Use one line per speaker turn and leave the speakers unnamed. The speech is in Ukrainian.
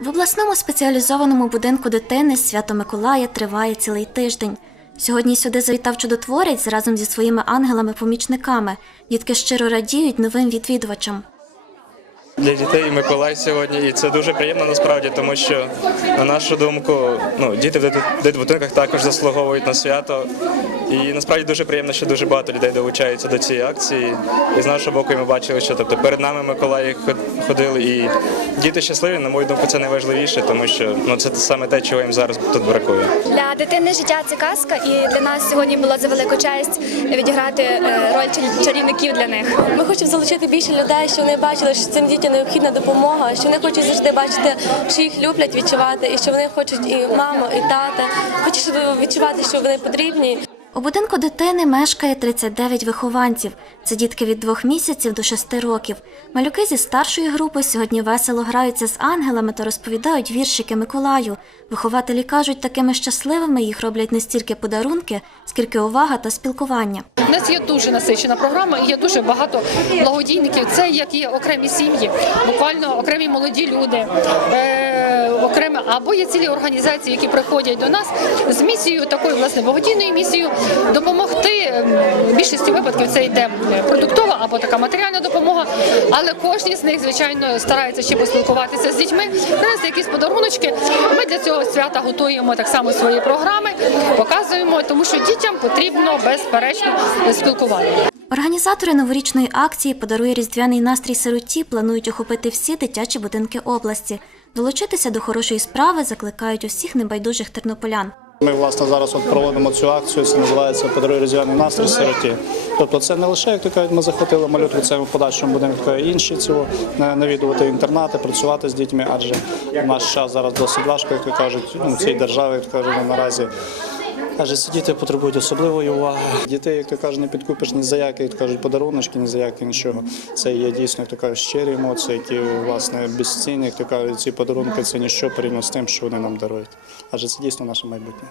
В обласному спеціалізованому будинку дитини свято Миколая триває цілий тиждень. Сьогодні сюди завітав чудотворець разом зі своїми ангелами-помічниками. Дітки щиро радіють новим відвідувачам.
Для дітей Миколай сьогодні, і це дуже приємно насправді, тому що на нашу думку, ну діти в дит- дитбудинках також заслуговують на свято. І насправді дуже приємно, що дуже багато людей долучаються до цієї акції. І з нашого боку ми бачили, що тобто перед нами Миколаї ход- ходили, і діти щасливі. На мою думку, це найважливіше, тому що ну це саме те, чого їм зараз тут бракує.
Для дитини життя це казка, і для нас сьогодні було за велику честь відіграти е, роль чарівників для них.
Ми хочемо залучити більше людей, щоб вони бачили, що цим дітям необхідна допомога, що вони хочуть завжди бачити, що їх люблять відчувати, і що вони хочуть і маму, і тата, хочуть відчувати, що вони потрібні.
У будинку дитини мешкає 39 вихованців. Це дітки від двох місяців до шести років. Малюки зі старшої групи сьогодні весело граються з ангелами та розповідають віршики Миколаю. Вихователі кажуть, такими щасливими їх роблять не стільки подарунки, скільки увага та спілкування.
У нас є дуже насичена програма і є дуже багато благодійників. Це як є окремі сім'ї, буквально окремі молоді люди, е, окремі або є цілі організації, які приходять до нас з місією такою власне благодійною місією допомогти. Ем, В більшості випадків це йде продуктова або така матеріальна допомога. Але кожні з них, звичайно, старається ще поспілкуватися з дітьми, принести якісь подаруночки. Ми для цього свята готуємо так само свої програми, показуємо, тому що дітям потрібно безперечно спілкування.
Організатори новорічної акції Подарує різдвяний настрій сироті планують охопити всі дитячі будинки області. Долучитися до хорошої справи закликають усіх небайдужих тернополян.
Ми власне зараз от проводимо цю акцію. Це називається Подаруй різдвяний настрій сироті. Тобто, це не лише як то кажуть, ми захотіли малютку, це ми в подальшому будемо інші цього на- навідувати інтернати, працювати з дітьми, адже наш час зараз досить важко, як то кажуть, у цій державі, як то кажуть, наразі. Ці діти потребують особливої уваги. Дітей, як то кажуть, не підкупиш ні за які, як то кажуть, подаруночки, ні за які нічого. Це є дійсно як то кажуть, щирі емоції, які власне безцінні, як то кажуть, ці подарунки це ніщо порівняно з тим, що вони нам дарують. Адже це дійсно наше майбутнє.